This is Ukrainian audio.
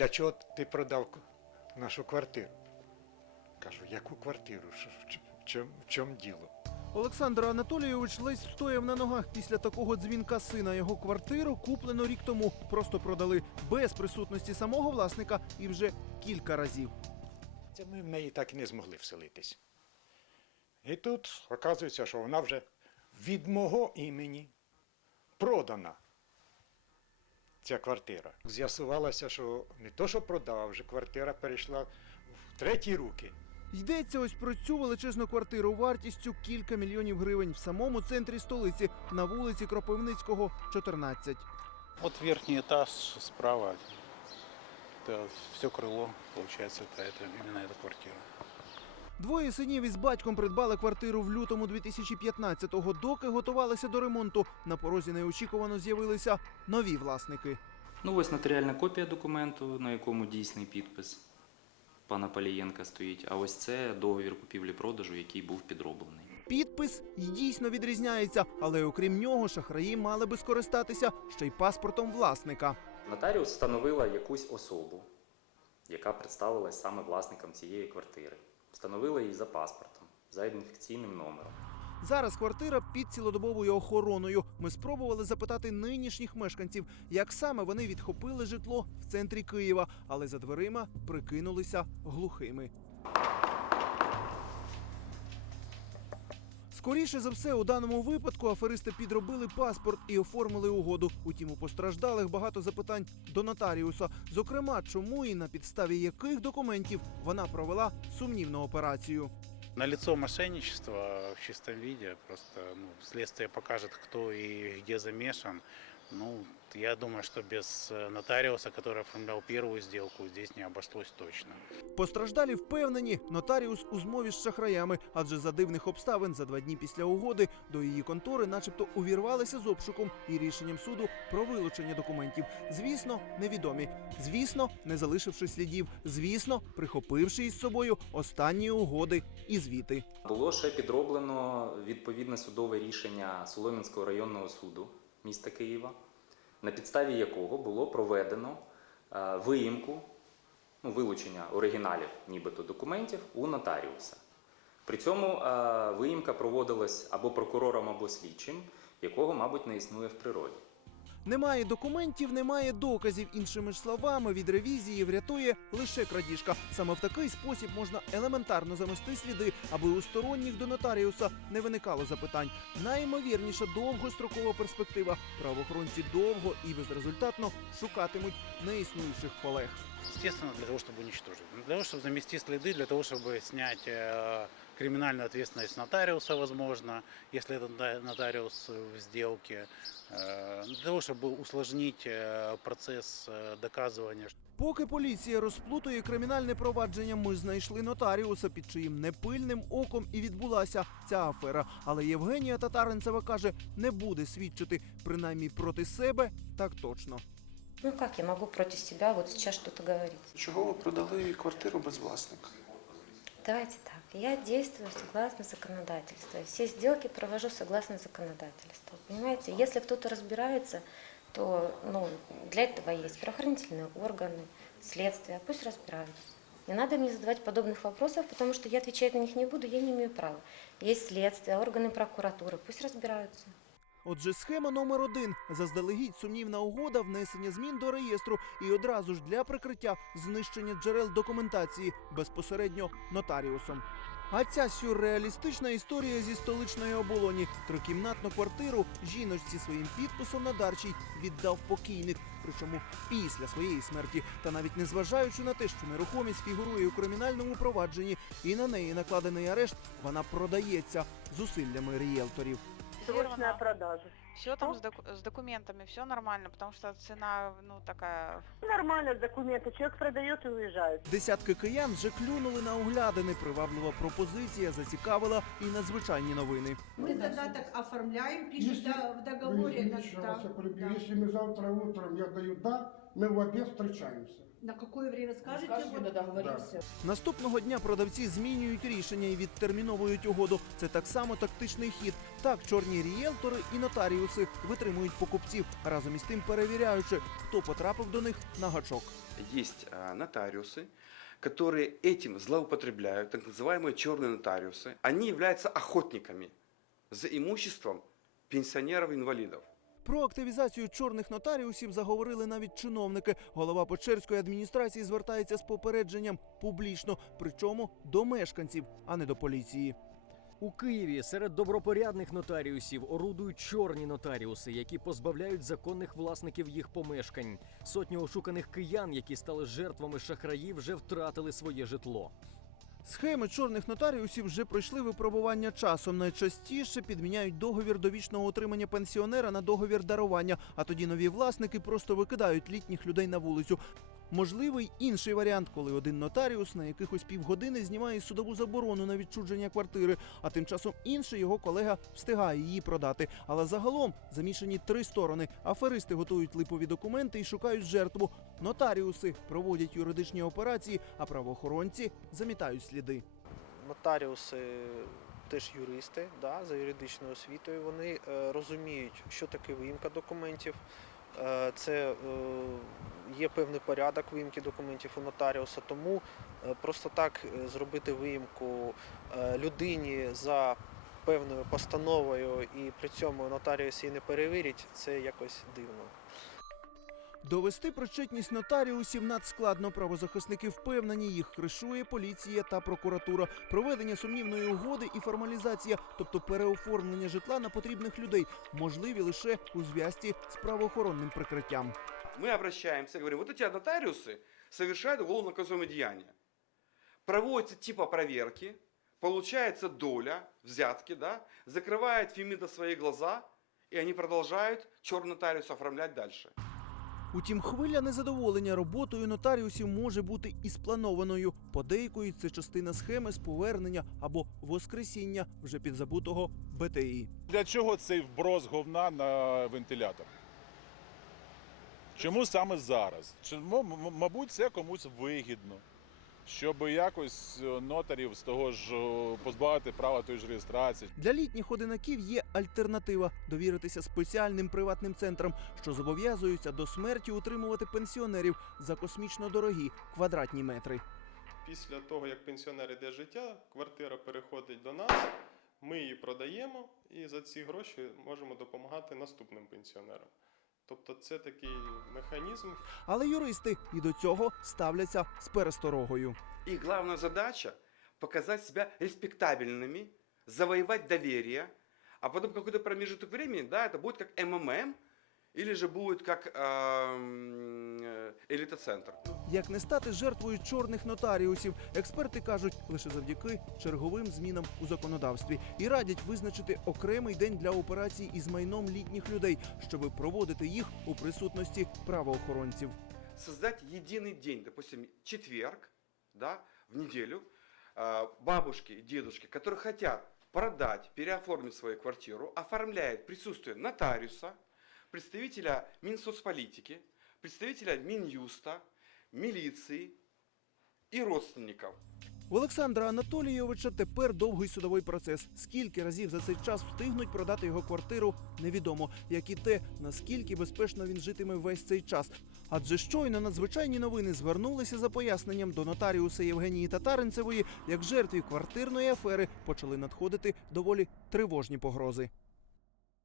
для чого ти продав нашу квартиру? Кажу, яку квартиру? В чому діло? Олександр Анатолійович ледь стояв на ногах після такого дзвінка сина. Його квартиру куплено рік тому. Просто продали без присутності самого власника і вже кілька разів. Це ми в неї так і не змогли вселитись. І тут оказується, що вона вже від мого імені продана Ця квартира. З'ясувалося, що не то, що продав, а вже квартира перейшла в треті руки. Йдеться ось про цю величезну квартиру вартістю кілька мільйонів гривень в самому центрі столиці на вулиці Кропивницького, 14. Вот верхний этаж справа. Это все крыло, получается, это, это именно эта квартира. Двоє синів із батьком придбали квартиру в лютому 2015-го, доки готувалися до ремонту. На порозі неочікувано з'явилися нові власники. Ну, ось нотаріальна копія документу, на якому дійсний підпис пана Палієнка стоїть. А ось це договір купівлі-продажу, який був підроблений. Підпис й дійсно відрізняється, але окрім нього, шахраї мали би скористатися ще й паспортом власника. Нотаріус встановила якусь особу, яка представилась саме власником цієї квартири. Встановила її за паспортом, за ідентифікаційним номером. Зараз квартира під цілодобовою охороною. Ми спробували запитати нинішніх мешканців, як саме вони відхопили житло в центрі Києва, але за дверима прикинулися глухими. Скоріше за все, у даному випадку аферисти підробили паспорт і оформили угоду. Утім, у постраждалих багато запитань до нотаріуса. Зокрема, чому і на підставі яких документів вона провела сумнівну операцію. Налицо мошенничество в чистом виде. Просто ну, следствие покажет, кто и где замешан. Ну, я думаю, что без э, нотариуса, который оформлял первую сделку, здесь не обошлось точно. Постраждалі впевнені, нотаріус у змові з шахраями, адже за дивних обставин за два дні після угоди до її контори, начебто, увірвалися з обшуком і рішенням суду про вилучення документів. Звісно, невідомі. Звісно, не залишивши слідів. Звісно, прихопивши із собою останні угоди і звіти. Було ще підроблено відповідне судове рішення Солом'янського районного суду міста Києва, на підставі якого було проведено е, виїмку, ну, вилучення оригіналів нібито документів у нотаріуса. При цьому е, виїмка проводилась або прокурором, або слідчим, якого, мабуть, не існує в природі. Немає документів, немає доказів. Іншими ж словами, від ревізії врятує лише крадіжка. Саме в такий спосіб можна елементарно замести сліди, аби у сторонніх до нотаріуса не виникало запитань. Найімовірніша довгострокова перспектива. Правоохоронці довго і безрезультатно шукатимуть неіснуючих колег. Естественно, для того, чтобы уничтожить. Для того, чтобы замести следы, для того, чтобы снять э, криминальную ответственность нотариуса, возможно, если это нота- нотариус в сделке, э, для того, чтобы усложнить э, процесс э, доказывания. Поки поліція розплутує кримінальне провадження, ми знайшли нотаріуса, під чиїм непильним оком і відбулася ця афера. Але Євгенія Татаринцева каже, не буде свідчити принаймні проти себе, так точно. Ну как я могу против себя вот сейчас что-то говорить? Чого ви продали квартиру без власника? Давайте так. Я действую согласно законодательству. Все сделки провожу согласно законодательству. Понимаете, если кто-то разбирается, то ну, для этого есть правоохранительные органы, следствие. Пусть разбираются. Не надо мне задавать подобных вопросов, потому что я отвечать на них не буду, я не имею права. Есть следствие, органы прокуратуры, пусть разбираются. Отже, схема номер один заздалегідь сумнівна угода, внесення змін до реєстру і одразу ж для прикриття знищення джерел документації безпосередньо нотаріусом. А ця сюрреалістична історія зі столичної оболоні трикімнатну квартиру жіночці своїм підписом на дарчій віддав покійник, причому після своєї смерті, та навіть не зважаючи на те, що нерухомість фігурує у кримінальному провадженні, і на неї накладений арешт, вона продається зусиллями рієлторів. Срочная продажа. Все там с, доку- с документами, все нормально, потому что цена, ну, такая Нормально документы. Человек продает и уезжает. Десятки киян вже клюнули на оглядини. Приваблива пропозиція зацікавила і надзвичайні новини. Мы задаток оформляем, пишем да, в договоре. Извините, на- еще да, раз я перебью. да. Если мы завтра утром, я даю да, мы в обед встречаемся. На какое время скажете? вот- договоримся. Наступного дня продавці змінюють рішення і відтерміновують угоду. Це так само тактичний хід. Так, чорні рієлтори і нотаріуси витримують покупців, разом із тим перевіряючи, хто потрапив до них на гачок. есть а, нотариусы, которые этим злоупотребляют, так называемые черные нотариусы. Они являются охотниками за имуществом пенсионеров-инвалидов. Про активізацію чорних нотаріусів заговорили навіть чиновники. Голова Печерської адміністрації звертається з попередженням публічно, причому до мешканців, а не до поліції. У Києві серед добропорядних нотаріусів орудують чорні нотаріуси, які позбавляють законних власників їх помешкань. Сотні ошуканих киян, які стали жертвами шахраїв, вже втратили своє житло. Схеми чорних нотаріусів вже пройшли випробування часом. Найчастіше підміняють договір довічного отримання пенсіонера на договір дарування, а тоді нові власники просто викидають літніх людей на вулицю. Можливий інший варіант, коли один нотаріус на якихось півгодини знімає судову заборону на відчудження квартири, а тим часом інший його колега встигає її продати. Але загалом замішані три сторони. Аферисти готують липові документи і шукають жертву. Нотаріуси проводять юридичні операції, а правоохоронці замітають сліди. Нотаріуси теж юристи да, за юридичною освітою. Вони е, розуміють, що таке виїмка документів. Е, це е, є певний порядок виїмки документів у нотаріуса. Тому е, просто так е, зробити виїмку е, людині за певною постановою і при цьому нотаріус її не перевірить, це якось дивно. Довести причетність нотаріусів надскладно. Правозахисники впевнені, їх кришує поліція та прокуратура. Проведення сумнівної угоди і формалізація, тобто переоформлення житла на потрібних людей, можливі лише у зв'язці з правоохоронним прикриттям Мы обращаемся, говорим, вот эти нотариусы совершают уголовно наказуемое деяние. Проводятся типа проверки, получается доля, взятки, да, закрывает Фемида свои глаза, и они продолжают черный нотариус оформлять дальше. Утім, хвиля незадоволення роботою нотаріусів може бути і спланованою. Подейкують це частина схеми з повернення або воскресіння вже підзабутого БТІ. Для чого цей вброс говна на вентилятор? Чому саме зараз? Чому, мабуть, це комусь вигідно, щоб якось е, нотарів з того ж позбавити права тої ж реєстрації. Для літніх одинаків є альтернатива довіритися спеціальним приватним центрам, що зобов'язуються до смерті утримувати пенсіонерів за космічно дорогі квадратні метри. Після того, як пенсіонер іде життя, квартира переходить до нас, ми її продаємо і за ці гроші можемо допомагати наступним пенсіонерам. Тобто це такий механізм, Але юристи і до цього ставляться з пересторогою. І головна задача – показати себе респектабельними, завоювати довір'я, а потім какой-то промежуток времени, да, це буде як МММ, или же будет как эм, э, элита-центр. Як не стати жертвою чорних нотаріусів, експерти кажуть лише завдяки черговим змінам у законодавстві і радять визначити окремий день для операцій із майном літніх людей, щоби проводити їх у присутності правоохоронців. Создать единый день, допустим, четверг, да, в неделю, э, бабушки и дедушки, которые хотят продать, переоформить свою квартиру, оформляют присутствие нотариуса, представителя Минсоцполитики, представителя Минюста, милиции и родственников. У Олександра Анатолійовича тепер довгий судовий процес. Скільки разів за цей час встигнуть продати його квартиру, невідомо, як і те, наскільки безпечно він житиме весь цей час. Адже щойно надзвичайні новини звернулися за поясненням до нотаріуса Євгенії Татаринцевої, як жертві квартирної афери почали надходити доволі тривожні погрози.